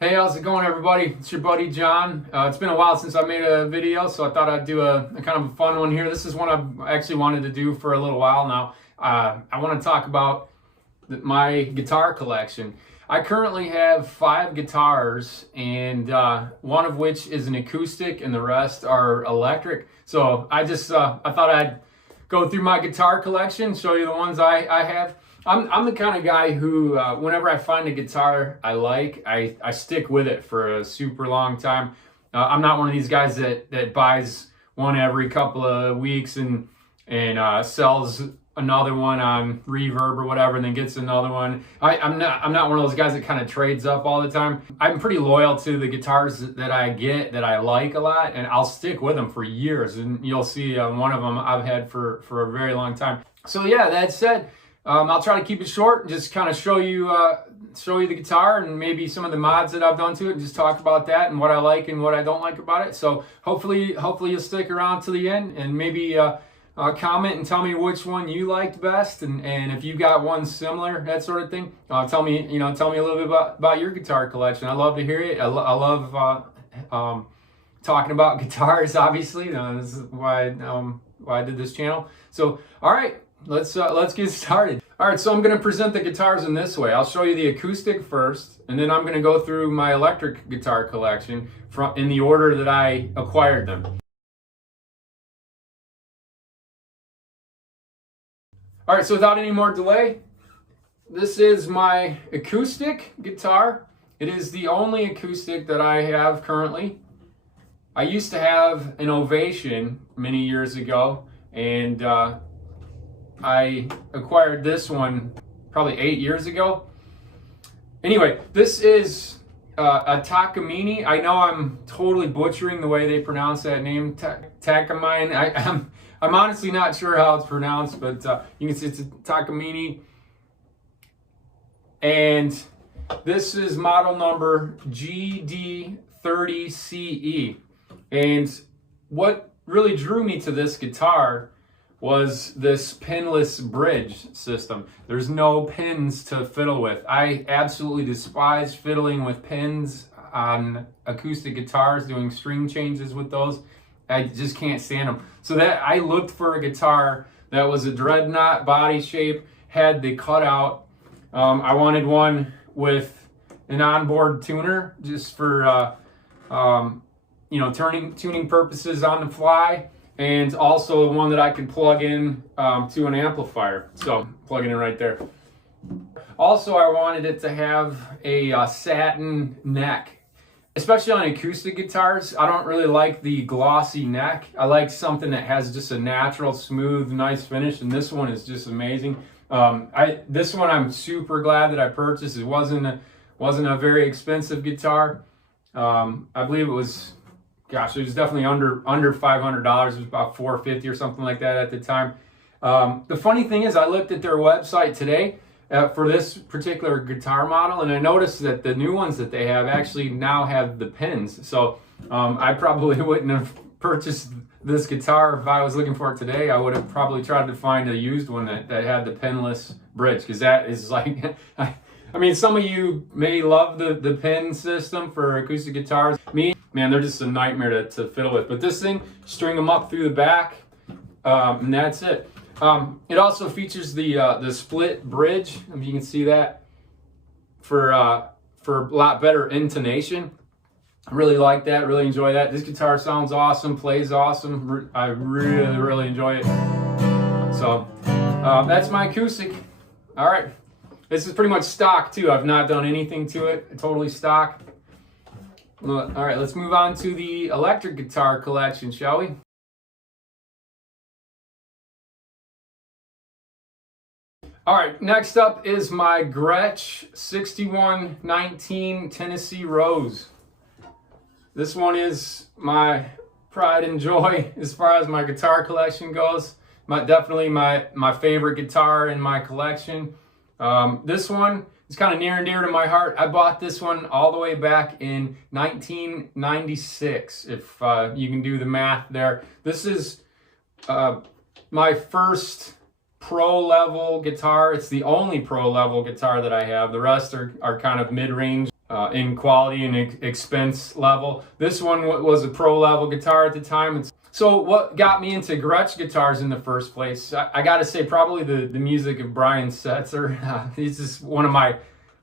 Hey, how's it going, everybody? It's your buddy John. It's been a while since I made a video, so I thought I'd do a kind of a fun one here. This is one I've actually wanted to do for a little while now. I want to talk about my guitar collection. I currently have 5 guitars, and one of which is an acoustic, and the rest are electric. So I thought I'd go through my guitar collection, show you the ones I have. I'm the kind of guy who, whenever I find a guitar I like, I stick with it for a super long time. I'm not one of these guys that buys one every couple of weeks and sells another one on Reverb or whatever, and then gets another one. I'm not one of those guys that kind of trades up all the time. I'm pretty loyal to the guitars that I get that I like a lot, and I'll stick with them for years. And you'll see one of them I've had for a very long time. So yeah, that said. I'll try to keep it short and just kind of show you the guitar and maybe some of the mods that I've done to it, and just talk about that and what I like and what I don't like about it. So hopefully you'll stick around to the end and maybe comment and tell me which one you liked best, and if you got one similar, that sort of thing. Tell me a little bit about your guitar collection. I love to hear it. I love talking about guitars. Obviously, this is why I did this channel. So all right. Let's get started. All right, so I'm going to present the guitars in this way. I'll show you the acoustic first, and then I'm going to go through my electric guitar collection in the order that I acquired them. All right, so without any more delay, this is my acoustic guitar. It is the only acoustic that I have currently. I used to have an Ovation many years ago, and I acquired this one probably 8 years ago. Anyway, this is a Takamine. I know I'm totally butchering the way they pronounce that name, Takamine. I'm honestly not sure how it's pronounced, but you can see it's a Takamine. And this is model number GD30CE. And what really drew me to this guitar was this pinless bridge system. There's no pins to fiddle with. I absolutely despise fiddling with pins on acoustic guitars, doing string changes with those. I just can't stand them. So that I looked for a guitar that was a dreadnought body shape, had the cutout. I wanted one with an onboard tuner, just for tuning purposes on the fly. And also one that I can plug in to an amplifier. So plug it in right there. Also, I wanted it to have a satin neck, especially on acoustic guitars. I don't really like the glossy neck. I like something that has just a natural, smooth, nice finish, and this one is just amazing. This one I'm super glad that I purchased. It wasn't a very expensive guitar. I believe it was. Gosh, it was definitely under $500. It was about $450 or something like that at the time. The funny thing is, I looked at their website today for this particular guitar model, and I noticed that the new ones that they have actually now have the pins. So I probably wouldn't have purchased this guitar if I was looking for it today. I would have probably tried to find a used one that had the pinless bridge, because that is like... I mean, some of you may love the pin system for acoustic guitars. Me, man, they're just a nightmare to fiddle with. But this thing, string them up through the back, and that's it. It also features the split bridge. I mean, you can see that for a lot better intonation. I really like that. Really enjoy that. This guitar sounds awesome. Plays awesome. I really enjoy it. So that's my acoustic. All right. This is pretty much stock too. I've not done anything to it. Totally stock. All right, let's move on to the electric guitar collection, shall we? All right, next up is my Gretsch 6119 Tennessee Rose. This one is my pride and joy as far as my guitar collection goes. Definitely my favorite guitar in my collection. This one is kind of near and dear to my heart. I bought this one all the way back in 1996, if you can do the math there. This is my first pro-level guitar. It's the only pro-level guitar that I have. The rest are kind of mid-range in quality and expense level. This one was a pro level guitar at the time. So what got me into Gretsch guitars in the first place? I got to say probably the music of Brian Setzer. He's just one of my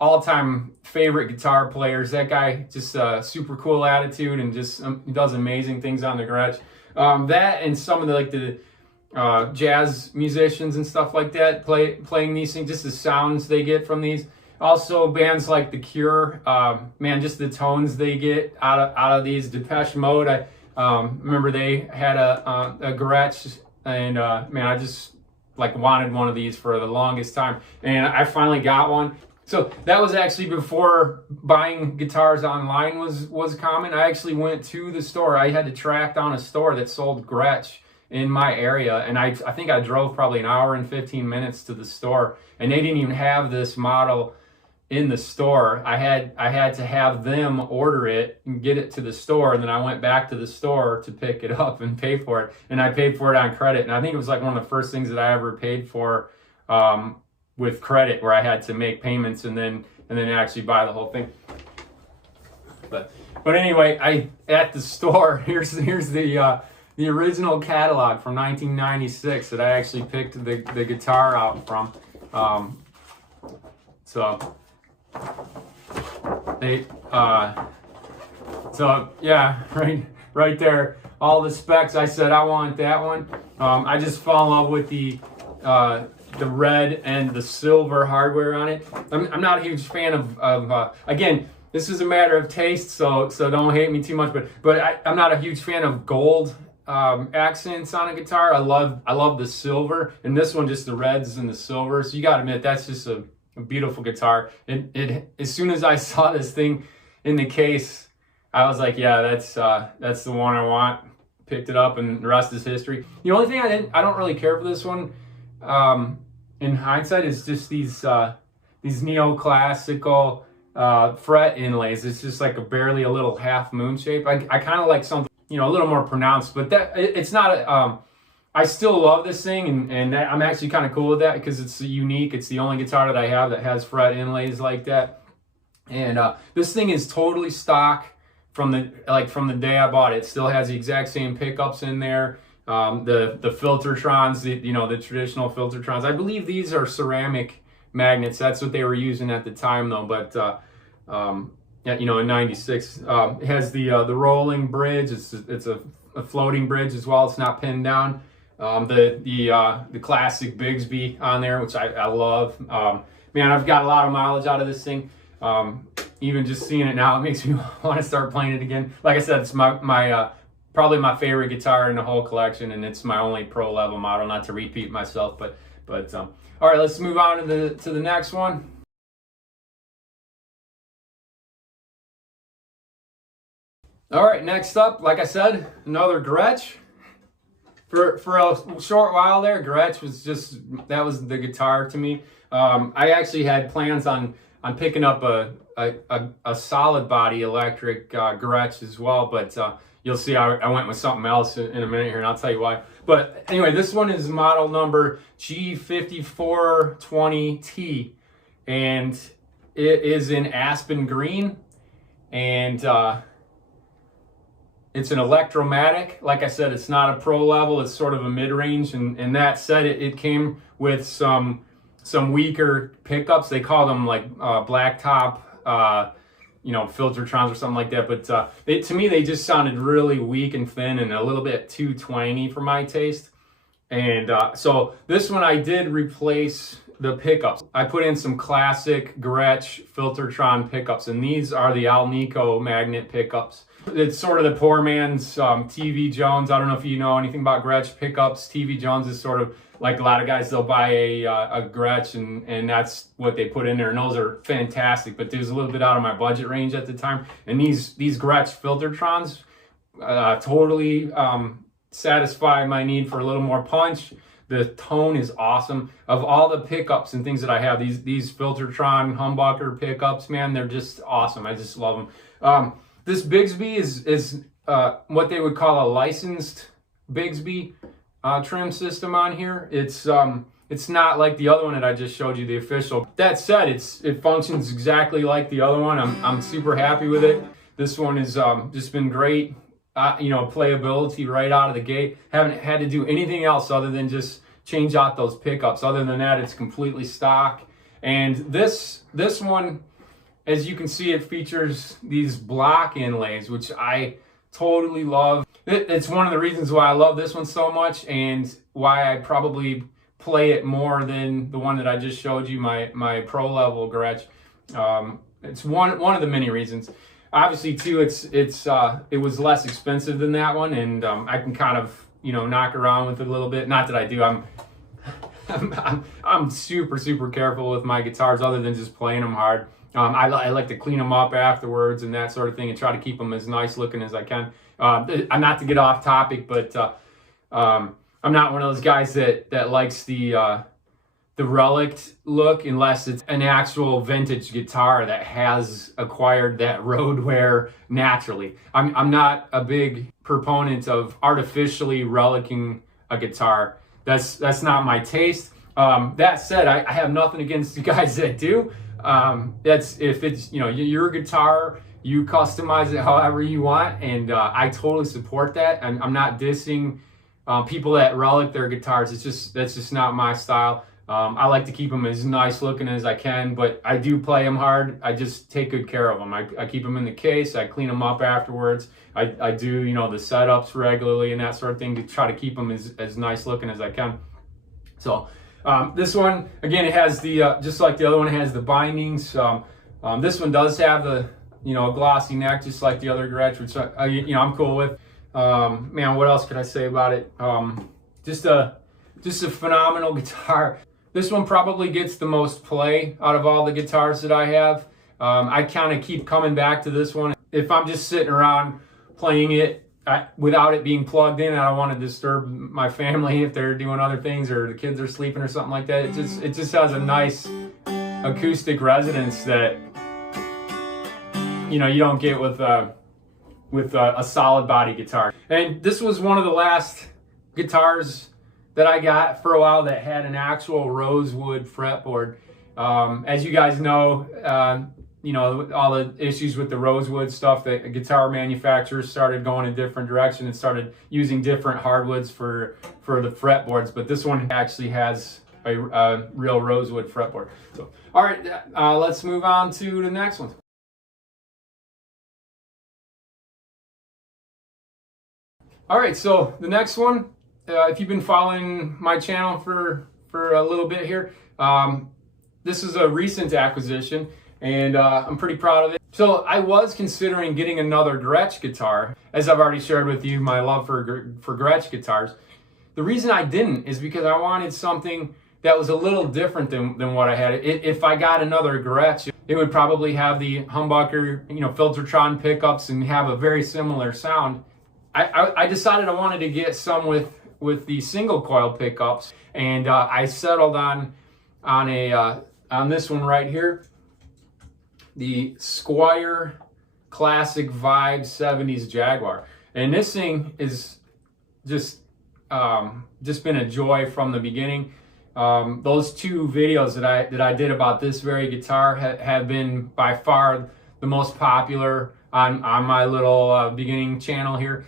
all-time favorite guitar players. That guy just super cool attitude and just does amazing things on the Gretsch. That and some of the jazz musicians and stuff like that playing these things, just the sounds they get from these. Also bands like The Cure, man, just the tones they get out of these. Depeche Mode, I remember they had a Gretsch, and man, I just wanted one of these for the longest time, and I finally got one. So that was actually before buying guitars online was common. I actually went to the store. I had to track down a store that sold Gretsch in my area, and I think I drove probably an hour and 15 minutes to the store, and they didn't even have this model in the store. I had to have them order it and get it to the store, and then I went back to the store to pick it up and pay for it, and I paid for it on credit. And I think it was like one of the first things that I ever paid for with credit, where I had to make payments and then actually buy the whole thing. But anyway, at the store, here's the original catalog from 1996 that I actually picked the guitar out from. So yeah, right there, all the specs. I said I want that one. I just fell in love with the red and the silver hardware on it. I'm not a huge fan of again, this is a matter of taste, so don't hate me too much, but I'm not a huge fan of gold accents on a guitar. I love the silver, and this one just the reds and the silver. So you gotta admit, that's just a beautiful guitar. It as soon as I saw this thing in the case, I was like, yeah, that's the one I want. Picked it up, and the rest is history. The only thing I don't really care for this one, in hindsight, is just these neoclassical fret inlays. It's just like barely a little half moon shape. I kind of like something, a little more pronounced, but it's not I still love this thing, and I'm actually kind of cool with that because it's unique. It's the only guitar that I have that has fret inlays like that. And this thing is totally stock from the day I bought it. It still has the exact same pickups in there. The Filtertrons, the traditional Filtertrons. I believe these are ceramic magnets. That's what they were using at the time, though. But yeah, in '96, it has the rolling bridge. It's a floating bridge as well. It's not pinned down. The classic Bigsby on there, which I love. Man, I've got a lot of mileage out of this thing. Even just seeing it now, it makes me want to start playing it again. Like I said, it's my probably my favorite guitar in the whole collection, and it's my only pro level model. Not to repeat myself, but all right, let's move on to the next one. All right, next up, like I said, another Gretsch. For a short while there, Gretsch was that was the guitar to me. I actually had plans on picking up a solid body electric Gretsch as well, but you'll see I went with something else in a minute here, and I'll tell you why. But anyway, this one is model number G5420T, and it is in Aspen Green, and it's an Electromatic. Like I said, it's not a pro level, it's sort of a mid-range, and that said, it came with some weaker pickups. They call them like blacktop Filtertrons or something like that, but to me they just sounded really weak and thin and a little bit too twangy for my taste. And so this one I did replace the pickups. I put in some classic Gretsch Filtertron pickups, and these are the Alnico magnet pickups. It's sort of the poor man's TV Jones. I don't know if you know anything about Gretsch pickups. TV Jones is sort of like a lot of guys, they'll buy a Gretsch and that's what they put in there, and those are fantastic, but there's a little bit out of my budget range at the time. And these Gretsch Filtertrons totally satisfy my need for a little more punch. The tone is awesome. Of all the pickups and things that I have, these Filtertron humbucker pickups, man, they're just awesome. I just love them. This Bigsby is what they would call a licensed Bigsby trim system on here. It's it's not like the other one that I just showed you, the official. That said, it functions exactly like the other one. I'm super happy with it. This one has just been great, you know, playability right out of the gate. Haven't had to do anything else other than just change out those pickups. Other than that, it's completely stock. And this one, as you can see, it features these block inlays, which I totally love. It's one of the reasons why I love this one so much, and why I probably play it more than the one that I just showed you, my pro level Gretsch. It's one of the many reasons. Obviously, too, it was less expensive than that one, and I can kind of, you know, knock around with it a little bit. Not that I do. I'm super careful with my guitars, other than just playing them hard. I like to clean them up afterwards and that sort of thing, and try to keep them as nice looking as I can. Not to get off topic, but I'm not one of those guys that likes the relic look, unless it's an actual vintage guitar that has acquired that road wear naturally. I'm not a big proponent of artificially relicing a guitar. That's not my taste. That said, I have nothing against the guys that do. That's if it's, you know, your guitar, you customize it however you want, and I totally support that. I'm not dissing people that relic their guitars. That's just not my style. I like to keep them as nice looking as I can, but I do play them hard. I just take good care of them. I keep them in the case. I clean them up afterwards. I do, you know, the setups regularly and that sort of thing to try to keep them as nice looking as I can. So this one, again, it has the, just like the other one, it has the bindings. This one does have the, you know, glossy neck, just like the other Gretsch, which you know, I'm cool with. Man, what else could I say about it? Just a phenomenal guitar. This one probably gets the most play out of all the guitars that I have. I kind of keep coming back to this one. If I'm just sitting around playing it without it being plugged in, I don't want to disturb my family if they're doing other things or the kids are sleeping or something like that. It just has a nice acoustic resonance that, you know, you don't get with a solid body guitar. And this was one of the last guitars that I got for a while that had an actual rosewood fretboard. As you guys know, you know, all the issues with the rosewood stuff, that guitar manufacturers started going a different direction and started using different hardwoods for the fretboards. But this one actually has a real rosewood fretboard. So, all right, let's move on to the next one. All right, so the next one, if you've been following my channel for a little bit here, this is a recent acquisition, and I'm pretty proud of it. So I was considering getting another Gretsch guitar, as I've already shared with you my love for Gretsch guitars. The reason I didn't is because I wanted something that was a little different than what I had. If I got another Gretsch, it would probably have the humbucker, you know, Filtertron pickups and have a very similar sound. I decided I wanted to get some with the single coil pickups, and I settled on this one right here, the Squier Classic Vibe 70s Jaguar. And this thing is just been a joy from the beginning. Those two videos that I did about this very guitar have been by far the most popular on my little beginning channel here.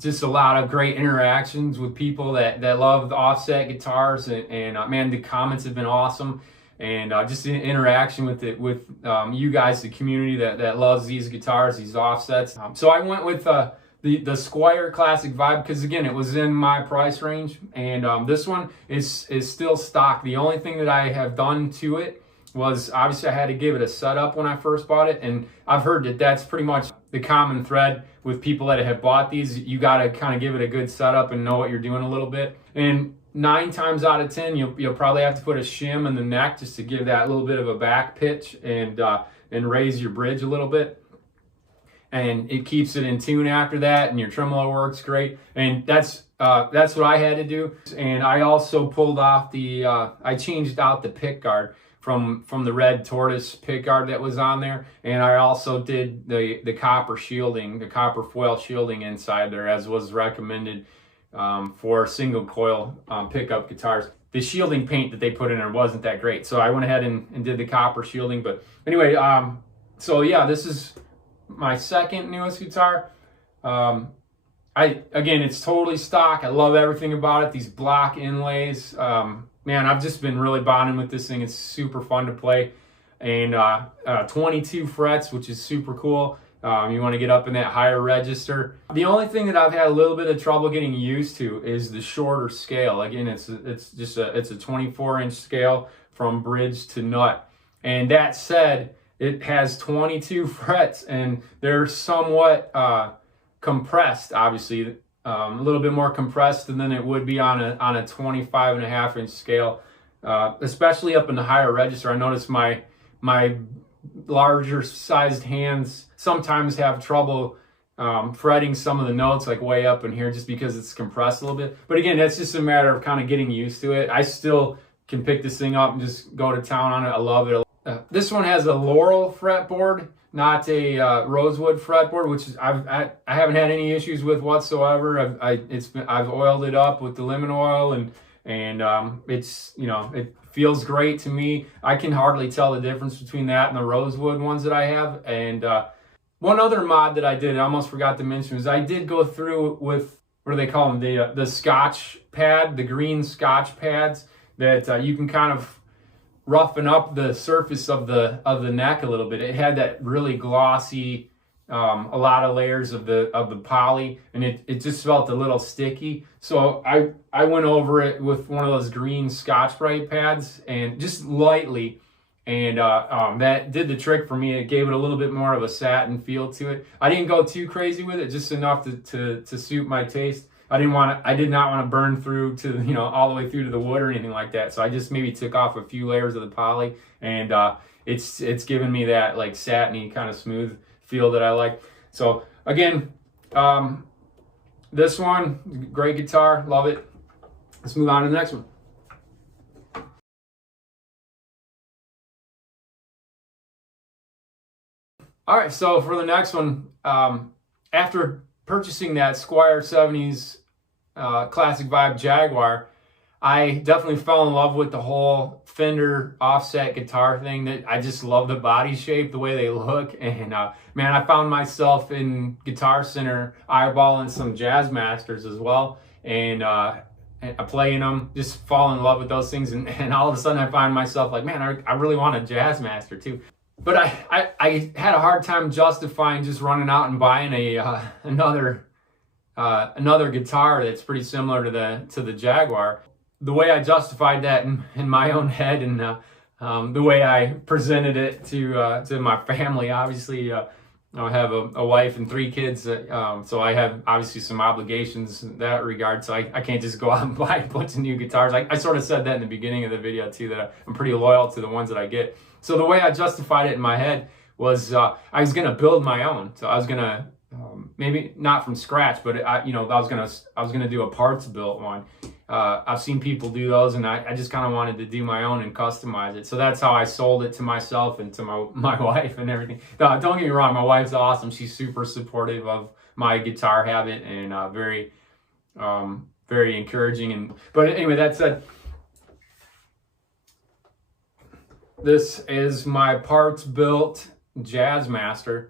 Just a lot of great interactions with people that love the offset guitars, and man, the comments have been awesome, and just the interaction with you guys, the community that loves these guitars, these offsets. So I went with the Squier Classic Vibe because, again, it was in my price range, and this one is still stock. The only thing that I have done to it was, obviously, I had to give it a setup when I first bought it, and I've heard that that's pretty much the common thread with people that have bought these. You got to kind of give it a good setup and know what you're doing a little bit. And 9 times out of 10, you'll probably have to put a shim in the neck just to give that little bit of a back pitch and raise your bridge a little bit. And it keeps it in tune after that, and your tremolo works great. And that's what I had to do. And I also pulled off I changed out the pick guard from the red tortoise pick guard that was on there, and I also did the copper shielding, the copper foil shielding inside there, as was recommended for single coil pickup guitars. the shielding paint that they put in there wasn't that great. So I went ahead and did the copper shielding. But anyway, so yeah, this is my second newest guitar. Again, it's totally stock. I love everything about it. These block inlays. Man, I've just been really bonding with this thing. It's super fun to play. And 22 frets, which is super cool. You want to get up in that higher register. The only thing that I've had a little bit of trouble getting used to is the shorter scale. Again, it's a 24-inch scale from bridge to nut. And that said, it has 22 frets, and they're somewhat compressed, obviously, a little bit more compressed than it would be on a 25.5-inch scale, especially up in the higher register. I noticed my larger sized hands sometimes have trouble fretting some of the notes, like way up in here, just because it's compressed a little bit. But again, that's just a matter of kind of getting used to it. I still can pick this thing up and just go to town on it. I love it. This one has a Laurel fretboard, not a rosewood fretboard, which is I haven't had any issues with whatsoever. I've oiled it up with the lemon oil, and it's, you know, it feels great to me. I can hardly tell the difference between that and the rosewood ones that I have. And one other mod that I did, I almost forgot to mention, was I did go through with, what do they call them, the Scotch pad, the green Scotch pads that you can kind of roughen up the surface of the neck a little bit. It had that really glossy, a lot of layers of the poly, and it just felt a little sticky. So I went over it with one of those green Scotch-Brite pads, and just lightly, and that did the trick for me. It gave it a little bit more of a satin feel to it. I didn't go too crazy with it, just enough to suit my taste. I did not want to burn through to, you know, all the way through to the wood or anything like that. So I just maybe took off a few layers of the poly, and it's given me that like satiny kind of smooth feel that I like. So again, this one, great guitar, love it. Let's move on to the next one. All right, so for the next one, after purchasing that Squier 70s classic vibe Jaguar, I definitely fell in love with the whole Fender offset guitar thing. That I just love the body shape, the way they look, and man, I found myself in Guitar Center eyeballing some Jazzmasters as well, and playing them, just fall in love with those things, and all of a sudden I find myself like, man, I really want a Jazzmaster too. But I had a hard time justifying just running out and buying another guitar that's pretty similar to the Jaguar. The way I justified that in my own head, and the way I presented it to my family, obviously, I have a wife and 3 kids, so I have obviously some obligations in that regard. So I can't just go out and buy a bunch of new guitars. I sort of said that in the beginning of the video too, that I'm pretty loyal to the ones that I get. So the way I justified it in my head was I was going to build my own. So I was going to maybe not from scratch, but I was going to do a parts built one. I've seen people do those, and I just kind of wanted to do my own and customize it. So that's how I sold it to myself and to my wife and everything. Don't get me wrong, my wife's awesome. She's super supportive of my guitar habit, and very encouraging. But anyway, that said, this is my parts built Jazzmaster,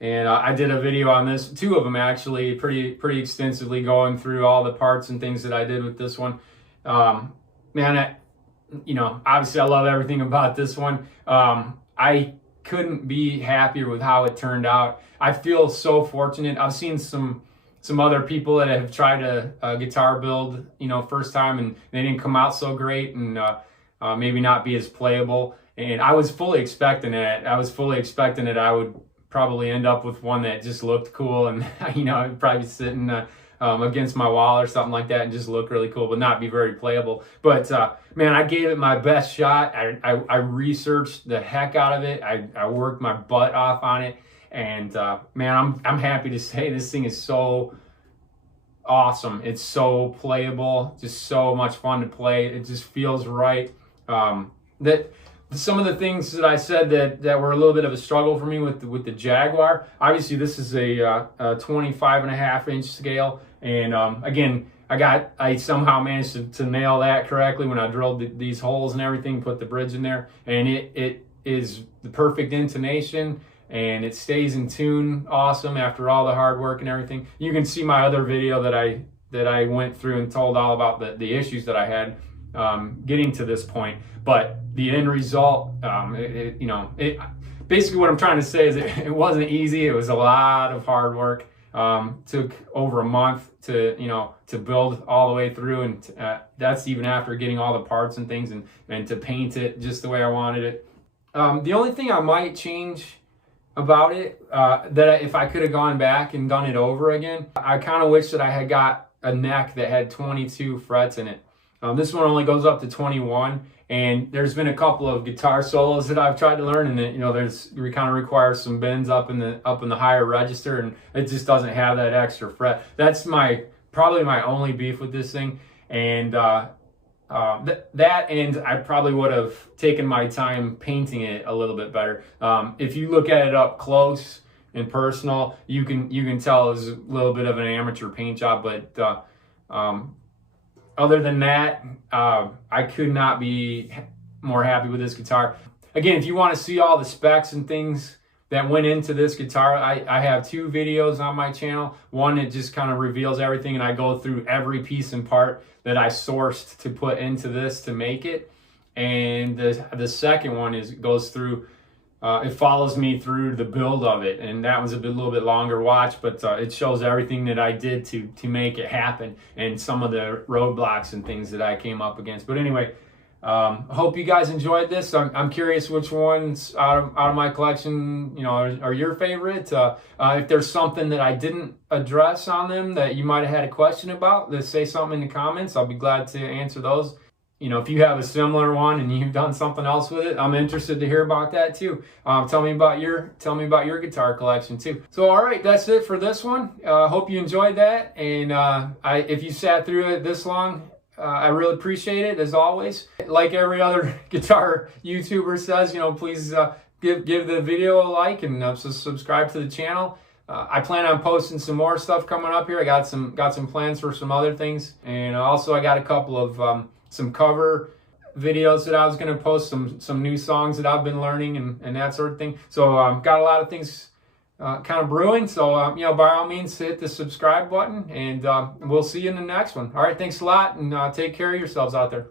and I did a video on this, 2 of them actually, pretty extensively, going through all the parts and things that I did with this one. Man, obviously I love everything about this one. I couldn't be happier with how it turned out. I feel so fortunate. I've seen some other people that have tried a guitar build, first time, and they didn't come out so great, and maybe not be as playable. And I was fully expecting it. I would probably end up with one that just looked cool, and I'd probably be sitting against my wall or something like that and just look really cool, but not be very playable. But man, I gave it my best shot. I researched the heck out of it. I worked my butt off on it, and man, I'm happy to say this thing is so awesome. It's so playable, just so much fun to play. It just feels right. That some of the things that I said that were a little bit of a struggle for me with the Jaguar. Obviously, this is a 25.5-inch scale, and again, I somehow managed to nail that correctly when I drilled these holes and everything, put the bridge in there, and it is the perfect intonation, and it stays in tune awesome after all the hard work and everything. You can see my other video that I went through and told all about the issues that I had getting to this point. But the end result, basically what I'm trying to say is it wasn't easy. It was a lot of hard work. Took over a month to build all the way through, and that's even after getting all the parts and things, and to paint it just the way I wanted it. The only thing I might change about it, that if I could have gone back and done it over again, I kind of wish that I had got a neck that had 22 frets in it. This one only goes up to 21, and there's been a couple of guitar solos that I've tried to learn, and we kind of require some bends up in the higher register, and it just doesn't have that extra fret. That's probably my only beef with this thing, and that, and I probably would have taken my time painting it a little bit better. If you look at it up close and personal, you can tell it's a little bit of an amateur paint job, but other than that, I could not be more happy with this guitar. Again, if you want to see all the specs and things that went into this guitar, I have 2 videos on my channel. One, it just kind of reveals everything, and I go through every piece and part that I sourced to put into this to make it. And the second one goes through, it follows me through the build of it, and that was a little bit longer watch, but it shows everything that I did to make it happen, and some of the roadblocks and things that I came up against. But anyway, I hope you guys enjoyed this. I'm curious which ones out of my collection, are your favorite. If there's something that I didn't address on them that you might have had a question about, let's say something in the comments. I'll be glad to answer those. If you have a similar one and you've done something else with it, I'm interested to hear about that too. Tell me about your guitar collection too. So, all right, that's it for this one. Hope you enjoyed that, and if you sat through it this long, I really appreciate it as always. Like every other guitar YouTuber says, please give the video a like and subscribe to the channel. I plan on posting some more stuff coming up here. I got some plans for some other things, and also I got a couple of some cover videos that I was going to post, some new songs that I've been learning and that sort of thing. So got a lot of things kind of brewing. So by all means, hit the subscribe button, and we'll see you in the next one. All right, thanks a lot, and take care of yourselves out there.